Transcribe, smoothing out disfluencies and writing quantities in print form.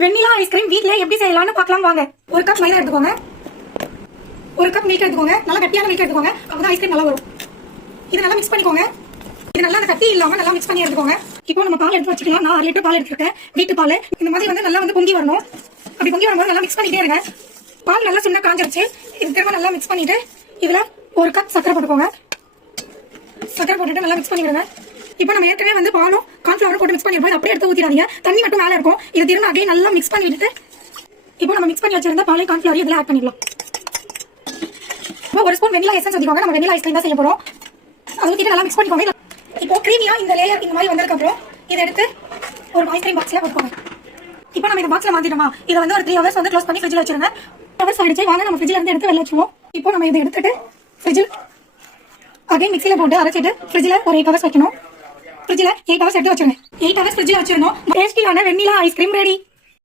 Vanilla ice cream வீட்ல எப்படி செய்யலாம்னு பார்க்கலாம் வாங்க. ஒரு கப் மைதா எடுத்துக்கோங்க, ஒரு கப் மில்க் எடுத்துக்கோங்க. நல்லா கட்டியான மில்க் எடுத்துக்கோங்க, அப்பதான் ஐஸ்கிரீம் நல்லா வரும். இது நல்லா மிக்ஸ் பண்ணிக்கோங்க. இது நல்லா அந்த கட்டி இல்லாம நல்லா மிக்ஸ் பண்ணி எடுத்துக்கோங்க. இப்போ நம்ம பால் எடுத்து வச்சுக்கலாம். நான் 6 லிட்டர் பால் எடுத்துருக்கேன், வீட்டு பால். இந்த மாதிரி வந்து நல்லா வந்து பொங்கி வரணும். அப்படி பொங்கி வரும்போது நல்லா மிக்ஸ் பண்ணிட்டே இருங்க. பால் நல்லா சுண்ட காஞ்சிருச்சு. இது திரும்ப நல்லா மிக்ஸ் பண்ணிட்டு இதுல ஒரு கப் சக்கரை போட்டுக்கோங்க. சக்கரை போட்டுட்டு நல்லா மிக்ஸ் பண்ணிடுங்க. இப்போ நம்ம ஏற்கனவே வந்து பாலும் கார்ன்ஃபிளவரும் போட்டு மிக்ஸ் பண்ணிருப்போம். அப்படியே எடுத்து ஊத்திடாதீங்க, தண்ணி மட்டும் மேலே இருக்கும். இது திரும்ப அப்படியே நல்லா மிக்ஸ் பண்ணிட்டு இப்போ நம்ம மிக்ஸ் பண்ணி வச்சிருந்த பாலை கார்ன்ஃபிளவரையும் இதில் ஆட் பண்ணிடலாம். இப்போ ஒரு ஸ்பூன் வெண்ணிலா எசன்ஸ் ஊத்திக்கோங்க. நம்ம வெண்ணிலா ஐஸ்கிரீம் தான் செய்ய போறோம். அது ஊத்திட்டு நல்லா மிக்ஸ் பண்ணிக்கோங்க. இப்போ கிரீமியா இந்த லேயர் இந்த மாதிரி வந்ததுக்கு அப்புறம் இதை எடுத்து ஒரு ஐஸ்கிரீம் பாக்ஸ்ல போட்டுக்கோங்க. இப்போ நம்ம இந்த பாக்ஸ்ல மாத்திட்டோமா, இதை வந்து ஒரு 3 hours வந்து க்ளோஸ் பண்ணி ஃப்ரிட்ஜ்ல வச்சிருங்க. 3 hours ஆயிடுச்சு, வாங்க நம்ம ஃப்ரிட்ஜ்ல இருந்து எடுத்து வெளில வச்சுருவோம். இப்போ நம்ம இதை எடுத்துட்டு ஃப்ரிட்ஜில் அகைன் மிக்ஸில போட்டு அரைச்சிட்டு ஃப்ரிட்ஜ்ல ஒரு 8 hours வைக்கணும். ஃப்ரிட்ஜ்ல 8 hours எடுத்து வச்சிருங்க. 8 hours ஃப்ரிட்ஜ்ல வச்சிருந்தோம். டேஸ்டியான வெண்ணிலா ஐஸ்கிரீம் ரெடி.